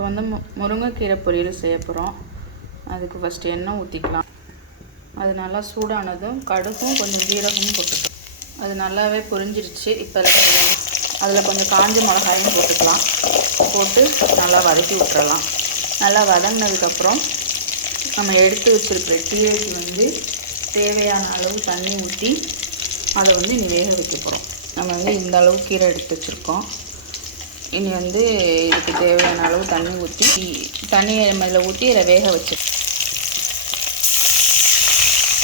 இப்போ வந்து முருங்கைக்கீரை பொரியல் செய்ய போகிறோம். அதுக்கு ஃபஸ்ட்டு எண்ணெய் ஊற்றிக்கலாம். அது நல்லா சூடானதும் கடுகும் கொஞ்சம் ஜீரகமும் போட்டுக்கலாம். அது நல்லாவே பொரிஞ்சிருச்சு. இப்போ அதில் கொஞ்சம் காஞ்ச மிளகாயும் போட்டுக்கலாம். போட்டு நல்லா வதக்கி விட்டுறலாம். நல்லா வதங்கினதுக்கப்புறம் நம்ம எடுத்து வச்சுருக்கிற கீரைக்கு வந்து தேவையான அளவு தண்ணி ஊற்றி அதை வந்து இனி வேக வைக்க போகிறோம். நம்ம வந்து இந்த அளவு கீரை எடுத்து வச்சுருக்கோம். இனி வந்து இதுக்கு தேவையான அளவு தண்ணி ஊற்றி இதில் ஊற்றி இதை வேக வச்சு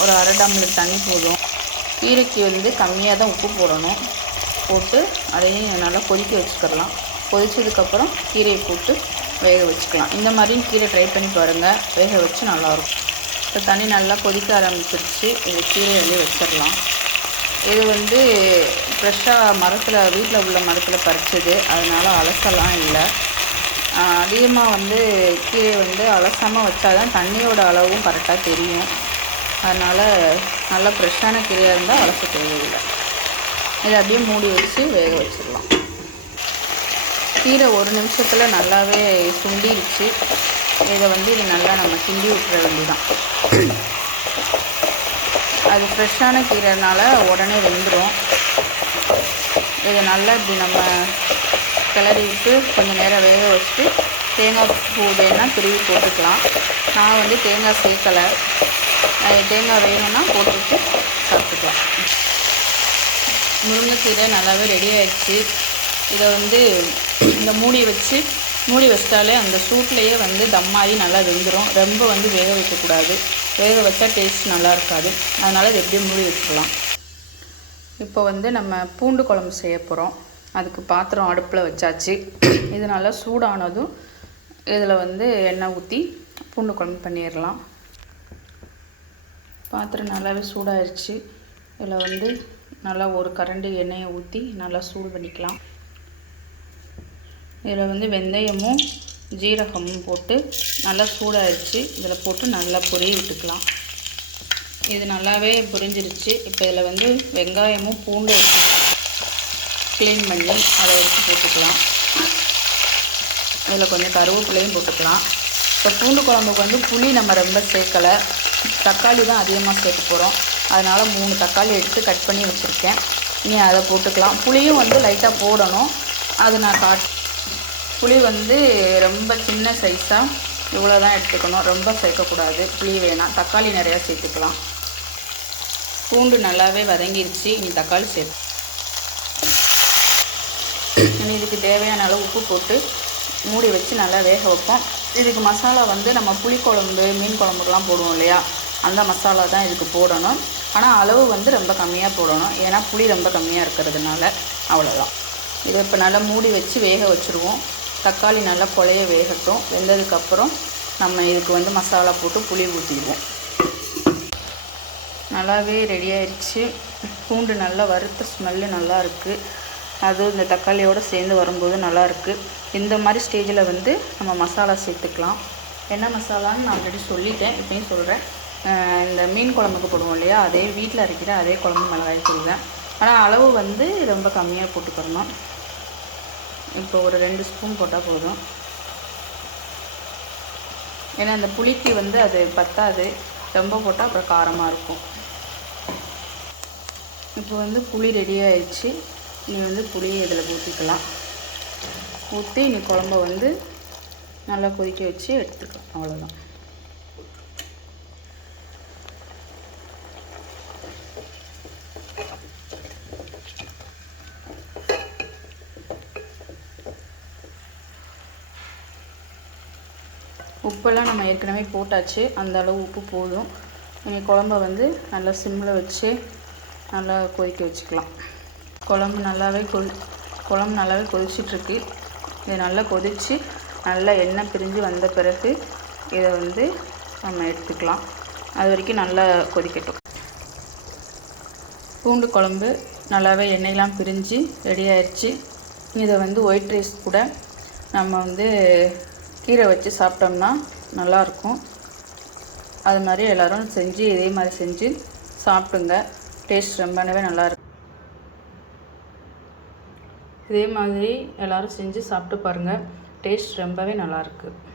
ஒரு அரை டம்ளர் தண்ணி போதும். கீரைக்கு வந்து கம்மியாக தான் உப்பு போடணும். போட்டு அதையும் நல்லா கொதிக்க வச்சுக்கலாம். கொதிச்சதுக்கப்புறம் கீரையை போட்டு வேக வச்சுக்கலாம். இந்த மாதிரியும் கீரை ட்ரை பண்ணி பாருங்கள், வேக வச்சு நல்லாயிருக்கும். இப்போ தண்ணி நல்லா கொதிக்க ஆரம்பிச்சிருச்சு. இது கீரை வெளியே வச்சிடலாம். இது வந்து ஃப்ரெஷ்ஷாக வீட்டில் உள்ள மரத்தில் பறிச்சது, அதனால் அலசலாம் இல்லை. அதிகமாக வந்து கீரை வந்து அலசாமல் வச்சாதான் தண்ணியோட அளவும் கரெக்டாக தெரியும். அதனால் நல்லா ஃப்ரெஷ்ஷான கீரையாக இருந்தால் அலச தேவையில்லை. இதை அப்படியே மூடி வச்சு வேக வச்சிடலாம். கீரை ஒரு நிமிஷத்தில் நல்லாவே சுண்டிருச்சு. இதை வந்து இது நல்லா நம்ம கிண்டி விட்டுற வேண்டியதான். அது ஃப்ரெஷ்ஷான கீரைனால உடனே வெந்துடும். இதை நல்லா இப்படி நம்ம கிளறி விட்டு கொஞ்சம் நேரம் வேக வச்சுட்டு தேங்காய் பூ வேணால் திருவி போட்டுக்கலாம். நான் வந்து தேங்காய் சேர்க்கலை. தேங்காய் வேணும்னா போட்டுட்டு சாப்பிட்டுக்கலாம். முருங்கைக்கீரை நல்லாவே ரெடி ஆகிடுச்சு. இதை வந்து இந்த மூடி வச்சிட்டாலே அந்த சூட்லேயே வந்து தம்மாகி நல்லா வெந்துடும். ரொம்ப வந்து வேக வைக்கக்கூடாது. வேக வச்சா டேஸ்ட் நல்லா இருக்காது. அதனால் இது எப்படியும் மூடி வச்சுக்கலாம். இப்போ வந்து நம்ம பூண்டு குழம்பு செய்ய போகிறோம். அதுக்கு பாத்திரம் அடுப்பில் வச்சாச்சு. இது நல்லா சூடானதும் இதில் வந்து எண்ணெய் ஊற்றி பூண்டு குழம்பு பண்ணிடலாம். பாத்திரம் நல்லாவே சூடாயிருச்சு. இதில் வந்து நல்லா ஒரு கரண்டி எண்ணெயை ஊற்றி நல்லா சூடு பண்ணிக்கலாம். இதில் வந்து வெந்தயமும் ஜீரகமும் போட்டு நல்லா சூடாகிடுச்சு. இதில் போட்டு நல்லா பொரிய விட்டுக்கலாம். இது நல்லாவே பொரிஞ்சிருச்சு. இப்போ இதில் வந்து வெங்காயமும் பூண்டு எடுத்து க்ளீன் பண்ணி அதை எடுத்து போட்டுக்கலாம். இதில் கொஞ்சம் கருவேப்பிலையும் போட்டுக்கலாம். இப்போ பூண்டு குழம்புக்கு வந்து புளி நம்ம ரொம்ப சேர்க்கலை, தக்காளி தான் அதிகமாக சேர்க்க போகிறோம். அதனால் 3 தக்காளி எடுத்து கட் பண்ணி வச்சுருக்கேன். இனி அதை போட்டுக்கலாம். புளியும் வந்து லைட்டாக போடணும். அது நான் புளி வந்து ரொம்ப சின்ன சைஸாக இவ்வளோ தான் எடுத்துக்கணும். ரொம்ப சேர்க்கக்கூடாது. புளி வேணாம். தக்காளி நிறையா சேர்த்துக்கலாம். பூண்டு நல்லாவே வதங்கிருச்சு. இனி தக்காளி சேர்த்து இனி இதுக்கு தேவையான அளவு உப்பு போட்டு மூடி வச்சு நல்லா வேக வைப்போம். இதுக்கு மசாலா வந்து நம்ம புளிக்குழம்பு மீன் குழம்புக்கெலாம் போடுவோம் இல்லையா, அந்த மசாலா தான் இதுக்கு போடணும். ஆனால் அளவு வந்து ரொம்ப கம்மியாக போடணும். ஏன்னா புளி ரொம்ப கம்மியாக இருக்கிறதுனால. அவ்வளோதான். இதை இப்போ நல்லா மூடி வச்சு வேக வச்சுருவோம். தக்காளி நல்லா குழைய வேகட்டும். வெந்ததுக்கப்புறம் நம்ம இதுக்கு வந்து மசாலா போட்டு புளி ஊற்றிடுவோம். நல்லாவே ரெடி ஆயிடுச்சு. பூண்டு நல்லா வறுத்த ஸ்மெல்லு நல்லா இருக்குது. அதுவும் இந்த தக்காளியோடு சேர்ந்து வரும்போது நல்லாயிருக்கு. இந்த மாதிரி ஸ்டேஜில் வந்து நம்ம மசாலா சேர்த்துக்கலாம். என்ன மசாலான்னு நான் ஆல்ரெடி சொல்லிட்டேன், இப்போயும் சொல்கிறேன். இந்த மீன் குழம்புக்கு போடுவோம் இல்லையா, அதே வீட்டில் அரைக்கிற அதே குழம்பு மிளகாய் சொல்லுவேன். ஆனால் அளவு வந்து ரொம்ப கம்மியாக போட்டுக்கிறணும். இப்போ ஒரு 2 ஸ்பூன் போட்டால் போதும். ஏன்னா இந்த புளிக்கு வந்து அது பத்தாது. ரொம்ப போட்டால் அப்புறம் காரமாக இருக்கும். இப்போ வந்து புளி ரெடி ஆயிடுச்சு. இனி வந்து புளியை இதில் ஊற்றிக்கலாம். ஊற்றி இனி குழம்ப வந்து நல்லா கொதிக்க வச்சு எடுத்துக்கலாம். அவ்வளோதான். உப்பெல்லாம் நம்ம ஏற்கனவே போட்டாச்சு. அந்த அளவு உப்பு போதும். இனி குழம்ப வந்து நல்லா சிம்மில் வச்சு நல்லா கொதிக்க வச்சுக்கலாம். குழம்பு நல்லாவே கொதிச்சிட்ருக்கு. இது நல்லா கொதித்து நல்லா எண்ணெய் பிரிஞ்சு வந்த பிறகு இதை வந்து நம்ம எடுத்துக்கலாம். அது வரைக்கும் நல்லா கொதிக்கட்டும். பூண்டு குழம்பு நல்லாவே எண்ணெயெலாம் பிரிஞ்சு ரெடி ஆயிடுச்சு. இதை வந்து ஒயிட் ரைஸ் கூட நம்ம வந்து கீரை வச்சு சாப்பிட்டோம்னா நல்லாயிருக்கும். அது மாதிரி எல்லோரும் செஞ்சு இதே மாதிரி செஞ்சு சாப்பிடுங்க. டேஸ்ட் ரொம்பவே நல்லாயிருக்கும். இதே மாதிரி எல்லோரும் செஞ்சு சாப்பிட்டு பாருங்கள். டேஸ்ட் ரொம்பவே நல்லாயிருக்கு.